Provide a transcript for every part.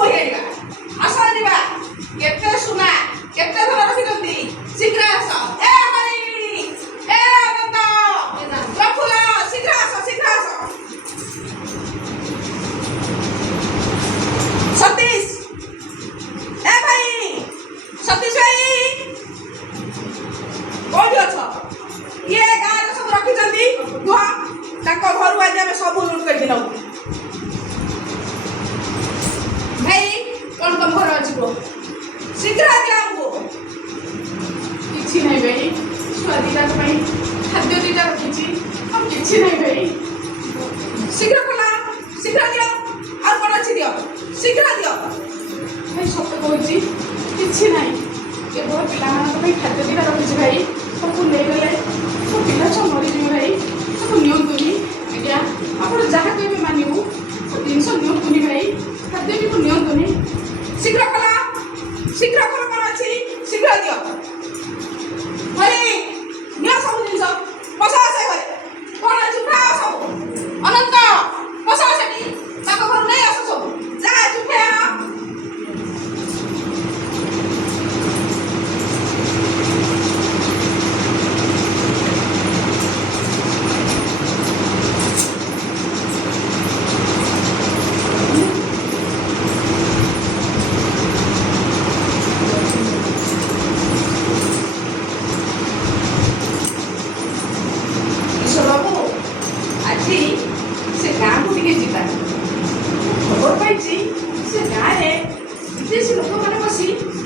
ବହିଆଣିବା ଆସ ଯିବା କେତେ ସୁନା କେତେ ଧନ ରଖିଛନ୍ତି ଶୀଘ୍ର ଆସ ଏ ହରି ଏ ଆନନ୍ଦ ପ୍ରଫୁଲ୍ଲ ଶୀଘ୍ର ଆସ ସତୀଶ ଏ ଭାଇ ସତୀଶ ଭାଇ କୋଉଠି ଅଛ ଇଏ ଗାଁରେ ସବୁ ରଖିଛନ୍ତି କୁହ ତାଙ୍କ ଘରୁ ଆଜି ଆମେ ସବୁ ଲୁଟ୍ କରିକି ନବୁ ଭାଇ କଣ ତମ ଘର ଅଛି କୁହ ଶୀଘ୍ର ଦିଅ ଆମକୁ କିଛି ନାହିଁ ଭାଇ ଛୁଆ ଦିଟାଙ୍କ ପାଇଁ ଖାଦ୍ୟ ଦିଟା ରଖିଛି ଆଉ କିଛି ନାହିଁ ଭାଇ ଶୀଘ୍ର ଖୋଲା ଶୀଘ୍ର ଦିଅ ଆଉ କଣ ଅଛି ଦିଅ ଶୀଘ୍ର ଦିଅ ଭାଇ ସତ କହୁଛି କିଛି ନାହିଁ କେବଳ ପିଲାମାନଙ୍କ ପାଇଁ ଖାଦ୍ୟ ଦିଟା ରଖିଛି ଭାଇ ସବୁ ନେଇଗଲେ ମୋ ପିଲା ଛୁଆ ମରିଯିବେ ଭାଇ ତାକୁ ନିଅନ୍ତୁନି ଆଜ୍ଞା ଆପଣ ଯାହା କହିବେ ମାନିବୁ ଜିନିଷ ନିଅନ୍ତୁନି ଭାଇ ଖାଦ୍ୟ ବି ନିଅନ୍ତୁନି ଶୀଘ୍ର ଖୋଲ କଣ ଅଛି ଶୀଘ୍ର ଦିଅ ଘରେ ନିଅ ସବୁ ଜିନିଷ ବସା ଆସେ ଘରେ କଣ ଅଛି ଉଠାଅ ସବୁ ଅନନ୍ତ ବସା ସେଠି ତାଙ୍କ ଘରୁ ନେଇ ଆସ ସବୁ ଯାହା ଅଛି ଉଠେଇ ଆଣ से गाँव को टे जा खबर पाई से गाँव में विदेशी लोक मैंने बस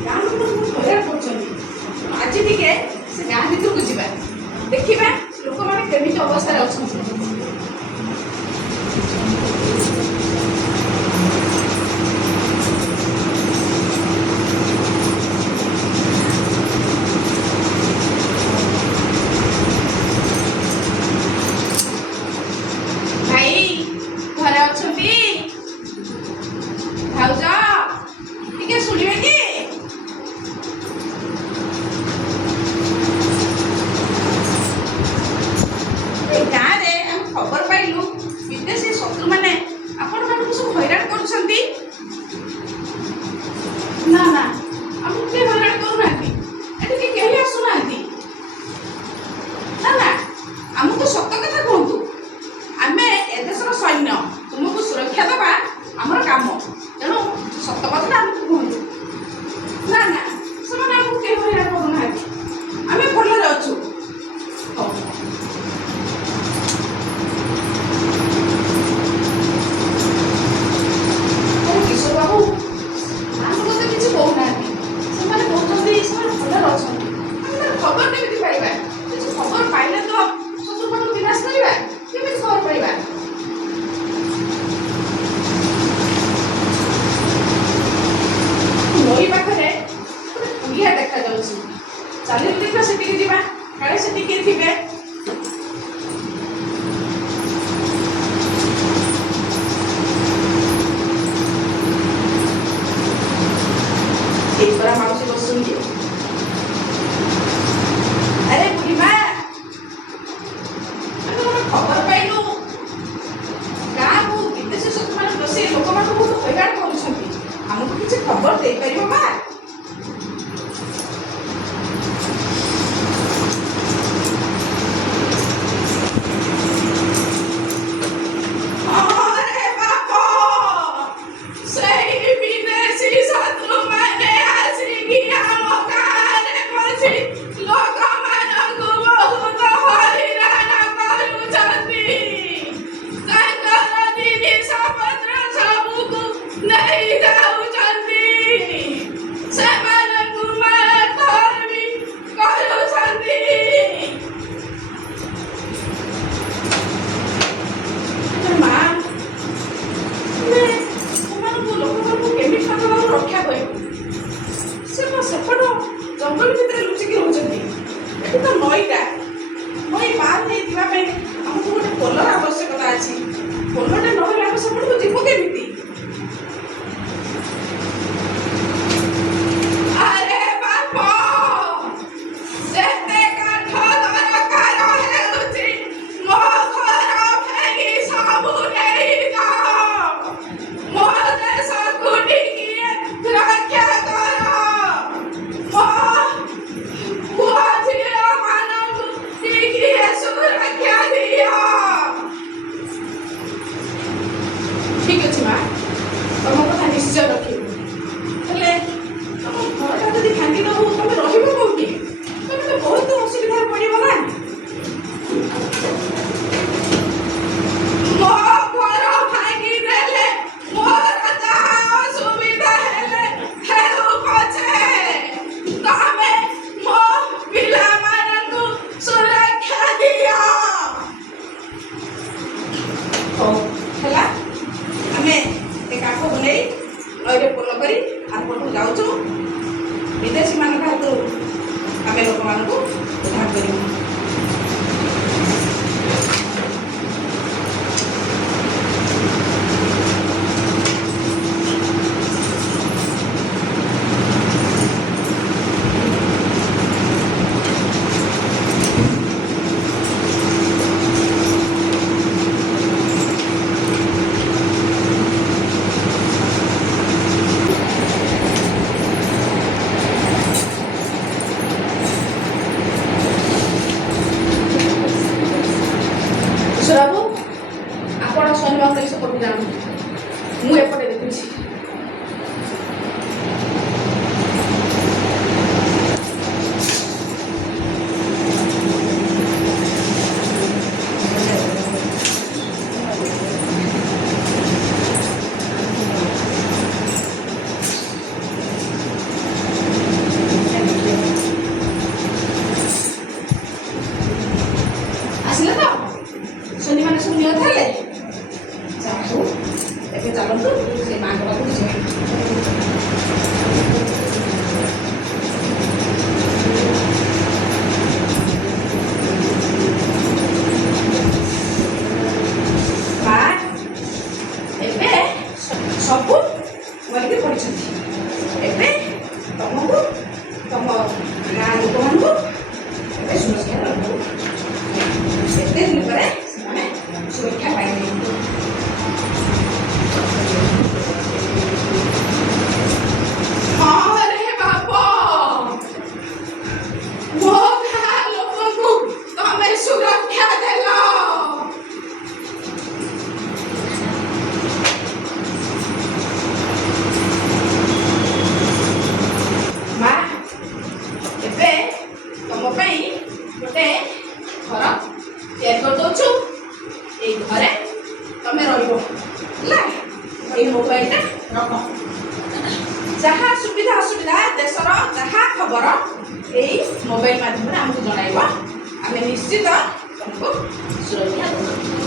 गाँव लोग हैरान कर आज टे से गाँ भर को जा देखा लोक मैंने केमी अवस्था अच्छा भाउज टिके शुणवे कि गाँव में हम खबर पाइलु विदेशी शत्रु मैंने आपण मानक सब हैरान कर ना ना हमको किए हैरान करूना कहीं आसुना ना ना आमको सत कथा कहतु आम ए देशर सैन्य तुमको सुरक्षा दबा आमर काम तेणु सत कथा आमको कहतु ना ना से आमको कहीं हैरान करूना आम भलरे अच्छु किशोर बाबू आमको तो किसी कहना से कहते भलरे अच्छा खबर केमी पाइबा किसी खबर पाइले तो शत्रु मान विनाश करवा केमी खबर पाइबा नई पाखे पुलिया देखा चल देखा से काले से थे माउसी बस अरे बुढ़ी माँ खबर पाइलु गाँव को विदेशी शत्रु मान बस लोक मान बहुत हैरान करमको किसी खबर दे पार माँ ନଈରେ ପୋଲ କରି ଆରପଟକୁ ଯାଉଛୁ ବିଦେଶୀମାନଙ୍କ ହାତରୁ ଆମେ ଲୋକମାନଙ୍କୁ ଉଦ୍ଧାର କରିବୁ। ବାବୁ ଆପଣ ଶନିବାର ସେପଟକୁ ଯାଆନ୍ତୁ, ମୁଁ ଏପଟେ ଦେଖୁଛି। ଆସିଲେ ତ ଶନିମାନେ ସବୁ ନିୟତ ହେଲେ ଯାଉ ଏବେ ଚାଲନ୍ତୁ ସେ ମାଙ୍କ ପାଖକୁ ଯିବେ। ମା ଏବେ ସବୁ ମରିକି ପଡ଼ିଛନ୍ତି। ଏବେ ତମକୁ ତମ ଗାଁ ଲୋକମାନଙ୍କୁ ଏବେ ସୁରକ୍ଷା ରଖିବୁ। ଏତେ ଦିନ ପରେ ସେମାନେ ସୁରକ୍ଷା ପାଇବେ। ହଁ ରେ ବାପ, ମୋ ଗାଁ ଲୋକଙ୍କୁ ତମେ ସୁରକ୍ଷା ଦେଲ। ମା ଏବେ ତମ ପାଇଁ ଗୋଟେ ଘର ତିଆରି କରିଦେଉଛୁ। ଏଇ ଘରେ ତମେ ରହିବ ହେଲା। ଏଇ ମୋବାଇଲଟା ରଖ। ଯାହା ସୁବିଧା ଅସୁବିଧା ଦେଶର ଯାହା ଖବର ଏଇ ମୋବାଇଲ ମାଧ୍ୟମରେ ଆମକୁ ଜଣାଇବ। ଆମେ ନିଶ୍ଚିତ ତମକୁ ସୁରକ୍ଷା ଦେବୁ।